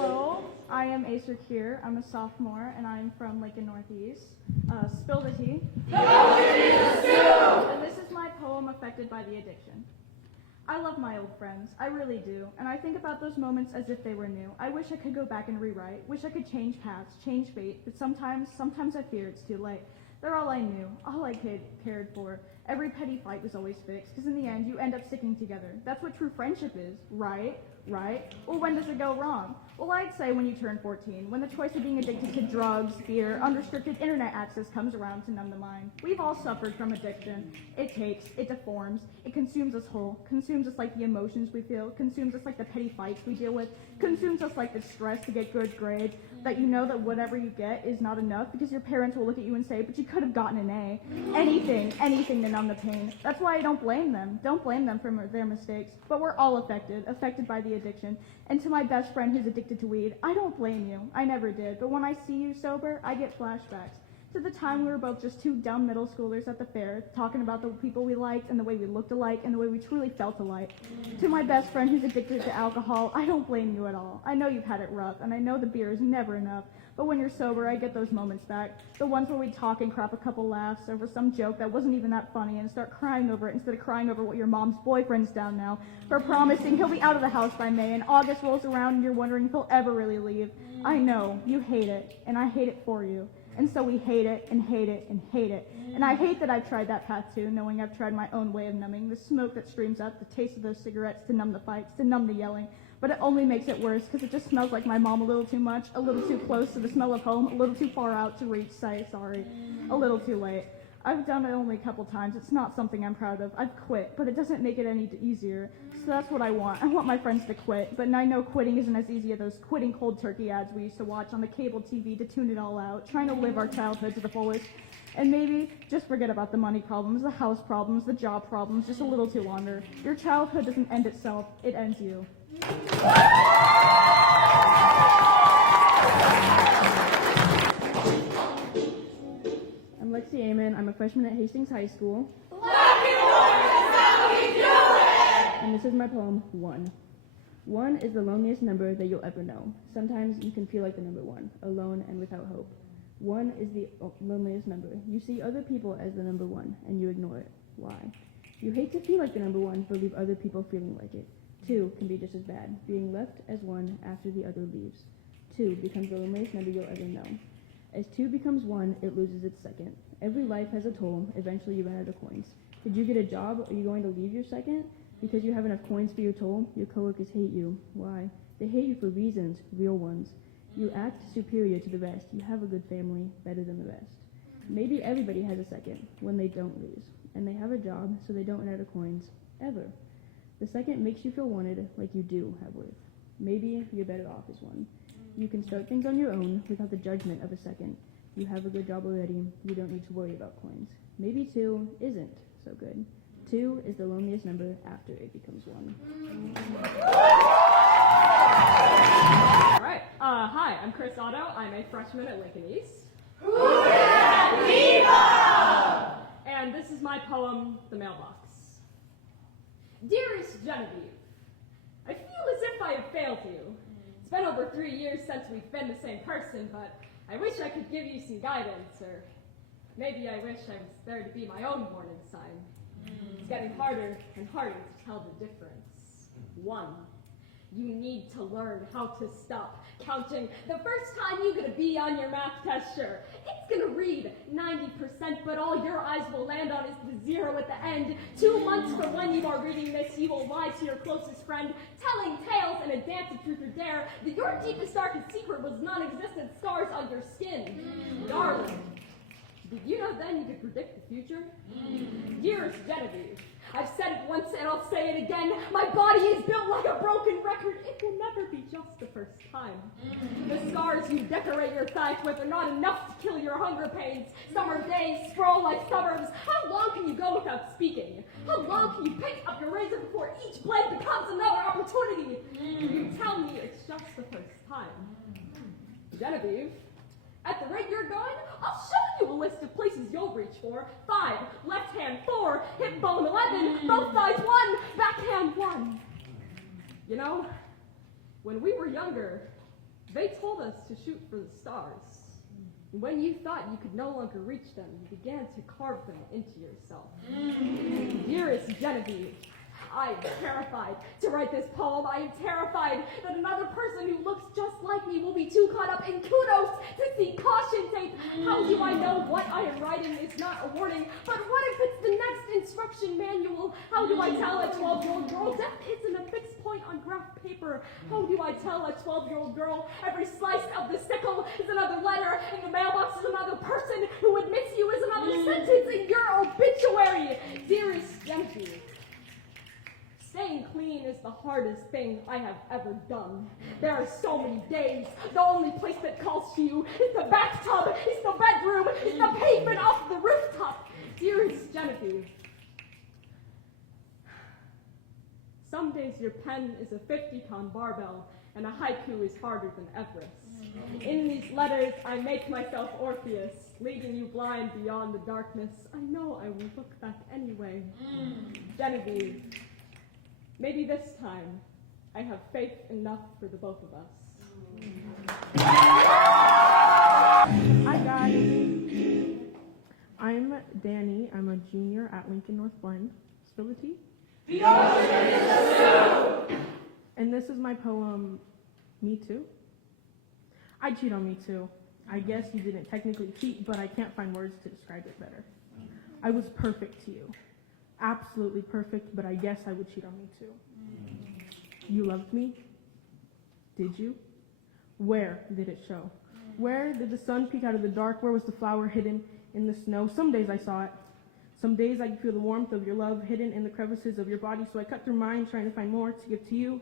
Hello, I am Acer Kier. I'm a sophomore, and I'm from Lincoln Northeast. Spill the tea. And this is my poem, Affected by the Addiction. I love my old friends, I really do, and I think about those moments as if they were new. I wish I could go back and rewrite, wish I could change paths, change fate, but sometimes I fear it's too late. They're all I knew, all I cared for. Every petty fight was always fixed, because in the end, you end up sticking together. That's what true friendship is, right? Right? Well, when does it go wrong? Well, I'd say when you turn 14, when the choice of being addicted to drugs, beer, unrestricted internet access comes around to numb the mind. We've all suffered from addiction. It takes, it deforms, it consumes us whole, consumes us like the emotions we feel, consumes us like the petty fights we deal with, consumes us like the stress to get good grades, that you know that whatever you get is not enough because your parents will look at you and say, but you could have gotten an A. Anything to numb the pain. That's why I don't blame them. Don't blame them for their mistakes. But we're all affected by the addiction. And to my best friend who's addicted to weed, I don't blame you. I never did. But when I see you sober, I get flashbacks to the time we were both just two dumb middle schoolers at the fair, talking about the people we liked and the way we looked alike and the way we truly felt alike. To my best friend who's addicted to alcohol, I don't blame you at all. I know you've had it rough, and I know the beer is never enough. But when you're sober, I get those moments back. The ones where we talk and crap a couple laughs over some joke that wasn't even that funny and start crying over it instead of crying over what your mom's boyfriend's down now for promising he'll be out of the house by May, and August rolls around and you're wondering if he'll ever really leave. I know, you hate it, and I hate it for you. And so we hate it and hate it and hate it. And I hate that I've tried that path too, knowing I've tried my own way of numbing. The smoke that streams up, the taste of those cigarettes to numb the fights, to numb the yelling. But it only makes it worse because it just smells like my mom a little too much, a little too close to the smell of home, a little too far out to reach, say sorry, a little too late. I've done it only a couple times. It's not something I'm proud of. I've quit, but it doesn't make it any easier. So that's what I want. I want my friends to quit, but I know quitting isn't as easy as those quitting cold turkey ads we used to watch on the cable TV to tune it all out, trying to live our childhood to the fullest. And maybe just forget about the money problems, the house problems, the job problems, just a little too longer. Your childhood doesn't end itself, it ends you. I'm Lexi Amon. I'm a freshman at Hastings High School. Black and white is how we do it! And this is my poem, 1. 1 is the loneliest number that you'll ever know. Sometimes you can feel like the number 1, alone and without hope. 1 is the loneliest number. You see other people as the number 1, and you ignore it. Why? You hate to feel like the number 1, but leave other people feeling like it. 2 can be just as bad, being left as 1 after the other leaves. 2 becomes the loneliest number you'll ever know. As 2 becomes 1, it loses its second. Every life has a toll. Eventually you run out of coins. Did you get a job? Are you going to leave your second? Because you have enough coins for your toll? Your coworkers hate you. Why? They hate you for reasons, real ones. You act superior to the rest. You have a good family, better than the rest. Maybe everybody has a second, when they don't lose. And they have a job, so they don't run out of coins, ever. The second makes you feel wanted, like you do have worth. Maybe you're better off as 1. You can start things on your own without the judgment of a second. You have a good job already. You don't need to worry about coins. Maybe 2 isn't so good. 2 is the loneliest number after it becomes 1. All right. Hi, I'm Chris Otto. I'm a freshman at Lincoln East. Who's that Viva? And this is my poem, The Mailbox. Dearest Genevieve, I feel as if I have failed you. It's been over 3 years since we've been the same person, but I wish I could give you some guidance, or maybe I wish I was there to be my own warning sign. It's getting harder and harder to tell the difference. 1, you need to learn how to stop counting. The first time you're going to be on your math test, sure, it's going to read 90%, but all your eyes will land on is the 0 at the end. 2 months from when you are reading this, you will lie to your closest friend, telling tales in a dance of truth or dare that your deepest, darkest secret was non-existent scars on your skin. Darling, did you know then you could predict the future? Dearest Genevieve, I've said it once and I'll say it again. My body is built like a broken record. It will never be just the first time. The scars you decorate your thighs with are not enough to kill your hunger pains. Summer days sprawl like suburbs. How long can you go without speaking? How long can you pick up your razor before each blade becomes another opportunity? You tell me it's just the first time. Genevieve, at the rate you're going, I'll show you a list of places you'll reach for. 5, left hand 4, hip bone 11, both thighs 1, backhand 1. You know, when we were younger, They told us to shoot for the stars. And when you thought you could no longer reach them, you began to carve them into yourself. Dearest Genevieve, I am terrified to write this poem. I am terrified that another person who looks just like me will be too caught up in kudos to see caution tape. How do I know what I am writing is not a warning, but what if it's the next instruction manual? How do I tell a 12-year-old girl death isn't a fixed point on graph paper? How do I tell a 12-year-old girl every slice of the sickle is another letter in the mailbox is another person who admits you is another sentence in your obituary? Dearest Genevieve, staying clean is the hardest thing I have ever done. There are so many days. The only place that calls to you is the bathtub, is the bedroom, is the pavement off the rooftop. Dearest Genevieve, some days your pen is a 50-pound barbell and a haiku is harder than Everest. In these letters, I make myself Orpheus, leading you blind beyond the darkness. I know I will look back anyway. Genevieve, maybe this time I have faith enough for the both of us. Hi guys, I'm Danny. I'm a junior at Lincoln North Blend. Spill the tea? The ocean is a stew. And this is my poem, Me Too. I cheat on Me Too. I guess you didn't technically cheat, but I can't find words to describe it better. I was perfect to you. Absolutely perfect, but I guess I would cheat on Me Too. You loved me? Did you? Where did it show? Where did the sun peek out of the dark? Where was the flower hidden in the snow? Some days I saw it. Some days I could feel the warmth of your love hidden in the crevices of your body, so I cut through mine trying to find more to give to you.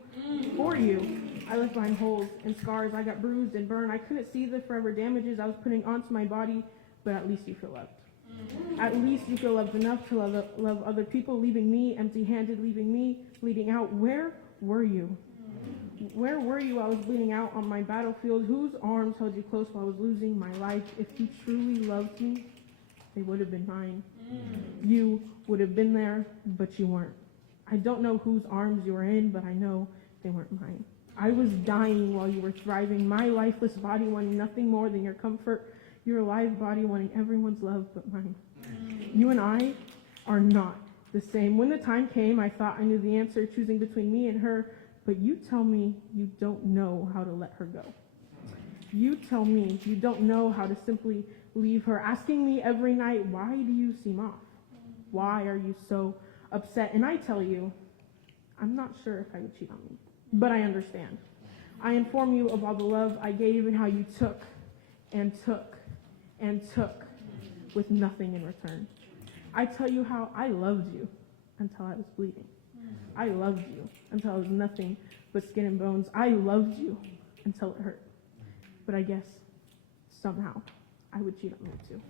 For you, I left behind holes and scars. I got bruised and burned. I couldn't see the forever damages I was putting onto my body, but at least you feel loved. At least you feel loved enough to love other people, leaving me empty-handed, leaving me bleeding out. Where were you? Where were you? I was bleeding out on my battlefield. Whose arms held you close while I was losing my life? If you truly loved me, they would have been mine. You would have been there, but you weren't. I don't know whose arms you were in, but I know they weren't mine. I was dying while you were thriving, my lifeless body wanting nothing more than your comfort, your alive body wanting everyone's love but mine. You and I are not the same. When the time came, I thought I knew the answer, choosing between me and her, but you tell me you don't know how to let her go. You tell me you don't know how to simply leave her, asking me every night, why do you seem off? Why are you so upset? And I tell you, I'm not sure if I would cheat on me, but I understand. I inform you of all the love I gave and how you took and took and took with nothing in return. I tell you how I loved you until I was bleeding. I loved you until I was nothing but skin and bones. I loved you until it hurt. But I guess somehow I would cheat on you too.